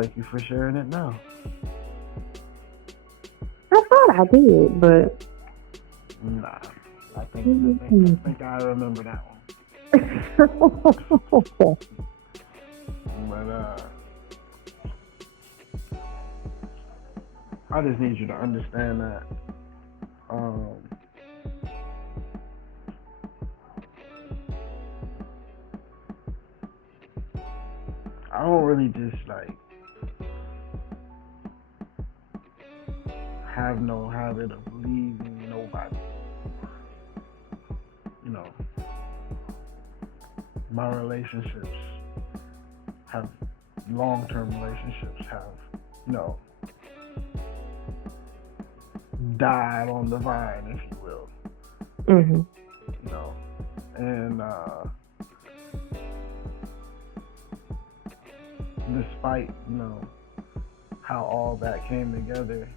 thank you for sharing it now. I thought I did, but Nah, I mm, think I remember that one. But I just need you to understand that um, I don't really just like have no habit of leaving nobody. You know, my relationships have long-term relationships have you know died on the vine, if you will. hmm You know, and despite how all that came together,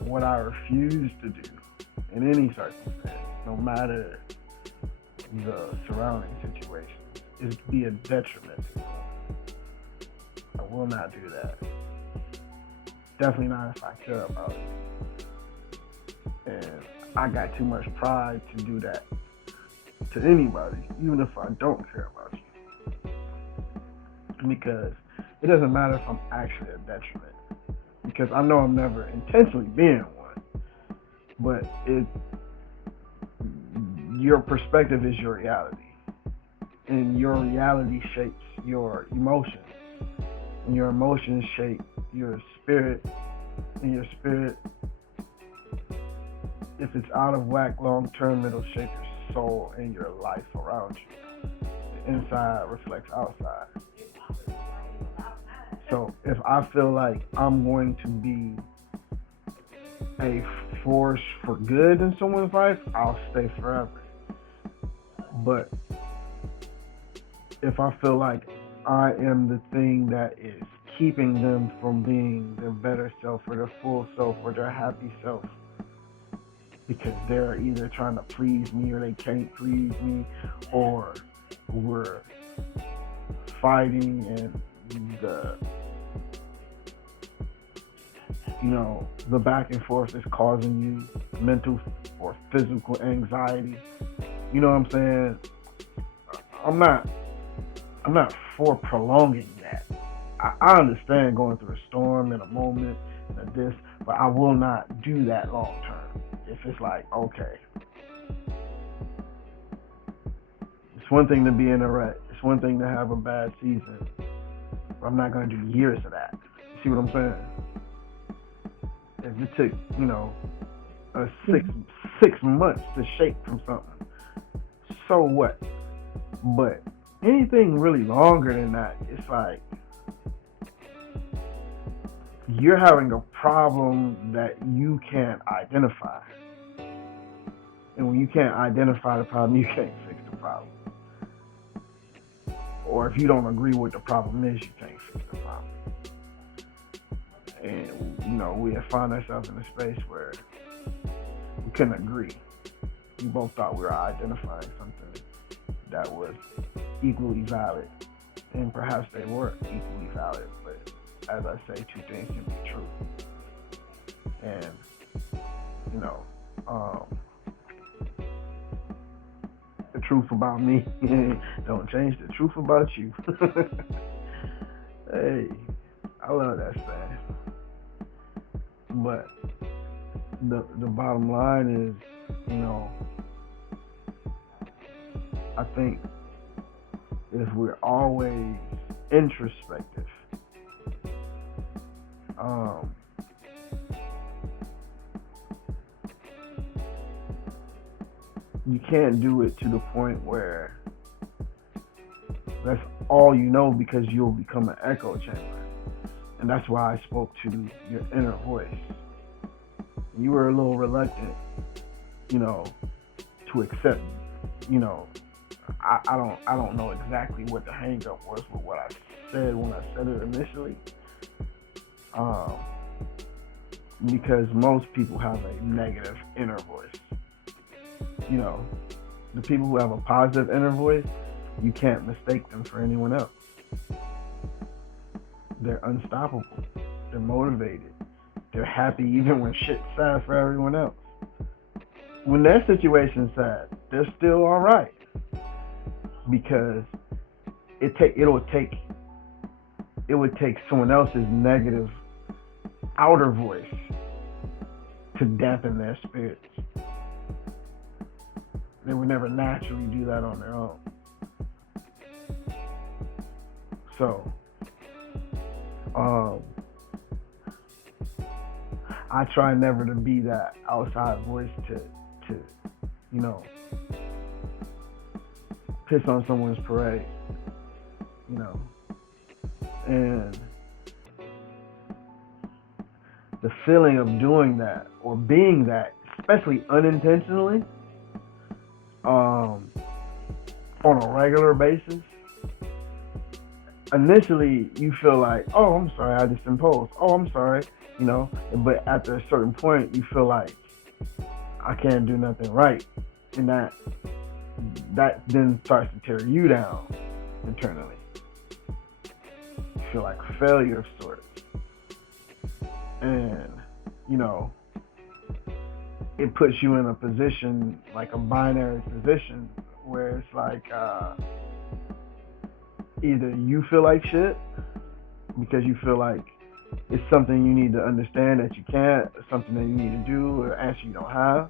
what I refuse to do in any circumstance, no matter the surrounding situation, is to be a detriment to someone. I will not do that. Definitely not if I care about it. And I got too much pride to do that to anybody, even if I don't care about you. Because it doesn't matter if I'm actually a detriment. Because I know I'm never intentionally being one. But your perspective is your reality. And your reality shapes your emotions. And your emotions shape your spirit. And your spirit, if it's out of whack long term, it'll shape your soul and your life around you. The inside reflects outside. So if I feel like I'm going to be a force for good in someone's life, I'll stay forever. But if I feel like I am the thing that is keeping them from being their better self or their full self or their happy self, because they're either trying to please me or they can't please me, or we're fighting and the the back and forth is causing you mental or physical anxiety. You know what I'm saying? I'm not I'm not for prolonging that. I understand going through a storm in a moment and this, but I will not do that long term. If it's like, okay, it's one thing to be in a rut, it's one thing to have a bad season, but I'm not gonna do years of that. You see what I'm saying? If it took, a six months to shake from something, so what? But anything really longer than that, it's like you're having a problem that you can't identify. And when you can't identify the problem, you can't fix the problem. Or if you don't agree with the problem is, you can't fix the problem. And, we have found ourselves in a space where we couldn't agree. We both thought we were identifying something that was equally valid. And perhaps they were equally valid, but as I say, two things can be true. And, you know, um, the truth about me don't change the truth about you. Hey, I love that saying. But the bottom line is, I think if we're always introspective, um, you can't do it to the point where that's all you know, because you'll become an echo chamber. And that's why I spoke to your inner voice. You were a little reluctant, to accept, I don't know exactly what the hang up was with what I said when I said it initially. Um, because most people have a negative inner voice. The people who have a positive inner voice, you can't mistake them for anyone else. They're unstoppable. They're motivated. They're happy even when shit's sad for everyone else. When their situation's sad, they're still all right because it would take someone else's negative outer voice to dampen their spirits. They would never naturally do that on their own. So, I try never to be that outside voice to piss on someone's parade, and the feeling of doing that or being that, especially unintentionally, on a regular basis, initially you feel like, oh, I'm sorry, I just imposed. Oh, I'm sorry, but after a certain point, you feel like I can't do nothing right, and that then starts to tear you down internally. You feel like a failure of sorts, and it puts you in a position, like a binary position, where it's like either you feel like shit because you feel like it's something you need to understand that you can't, something that you need to do, or answer you don't have,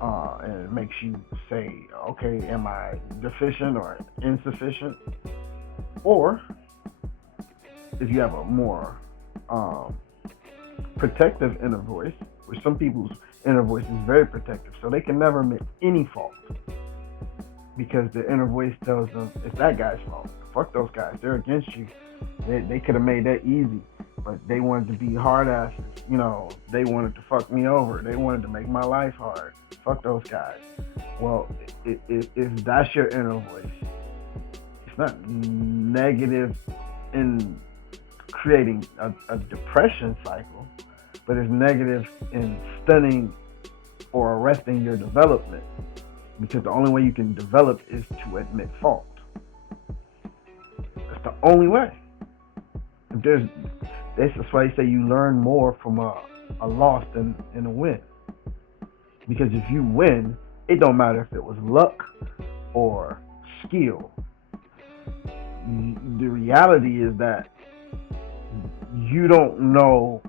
and it makes you say, okay, am I deficient or insufficient? Or if you have a more protective inner voice, which some people's inner voice is very protective, so they can never admit any fault because the inner voice tells them it's that guy's fault. Fuck those guys, they're against you. They could have made that easy, but they wanted to be hard asses. They wanted to fuck me over. They wanted to make my life hard. Fuck those guys. Well, if that's your inner voice, it's not negative in creating a depression cycle, but it's negative in stunning or arresting your development, because the only way you can develop is to admit fault. That's the only way. That's why they say you learn more from a loss than a win. Because if you win, it don't matter if it was luck or skill. The reality is that you don't know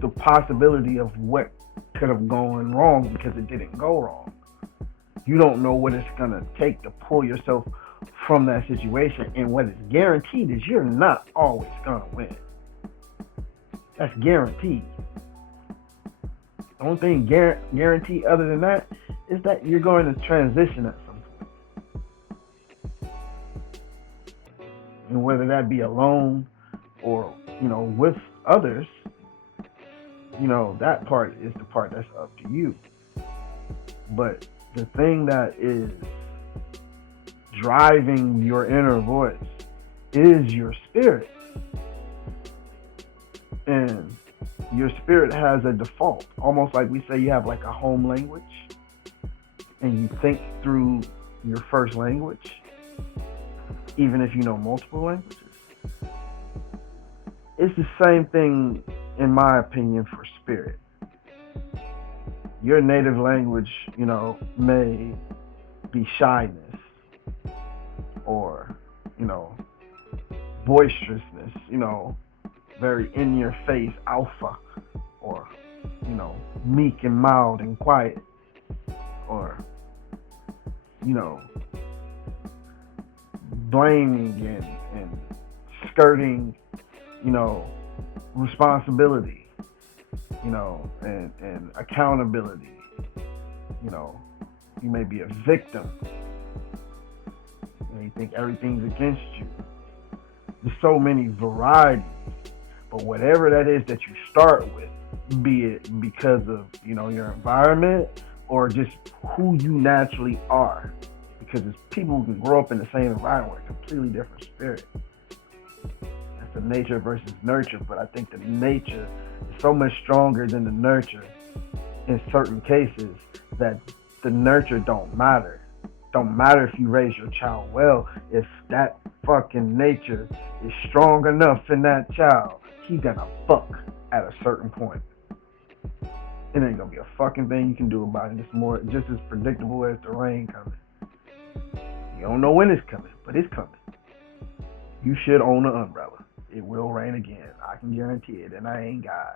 the possibility of what could have gone wrong because it didn't go wrong. You don't know what it's going to take to pull yourself from that situation, and what is guaranteed is you're not always going to win. That's guaranteed. The only thing guaranteed other than that is that you're going to transition at some point. And whether that be alone or, with others, that part is the part that's up to you. But the thing that is driving your inner voice is your spirit. And your spirit has a default, almost like we say you have like a home language, and you think through your first language, even if you know multiple languages. It's the same thing, in my opinion, for spirit. Your native language, may be shyness or, boisterousness, very in your face alpha, or, meek and mild and quiet, or, blaming and skirting, responsibility, and accountability. You may be a victim. You think everything's against you. There's so many varieties, but whatever that is that you start with, be it because of, your environment or just who you naturally are, because it's people who can grow up in the same environment with a completely different spirit. That's the nature versus nurture, but I think the nature is so much stronger than the nurture in certain cases that the nurture don't matter. Don't matter if you raise your child well, if that fucking nature is strong enough in that child, he gonna fuck at a certain point. It ain't gonna be a fucking thing you can do about it. It's more just as predictable as the rain coming. You don't know when it's coming, but it's coming. You should own an umbrella. It will rain again. I can guarantee it, and I ain't God.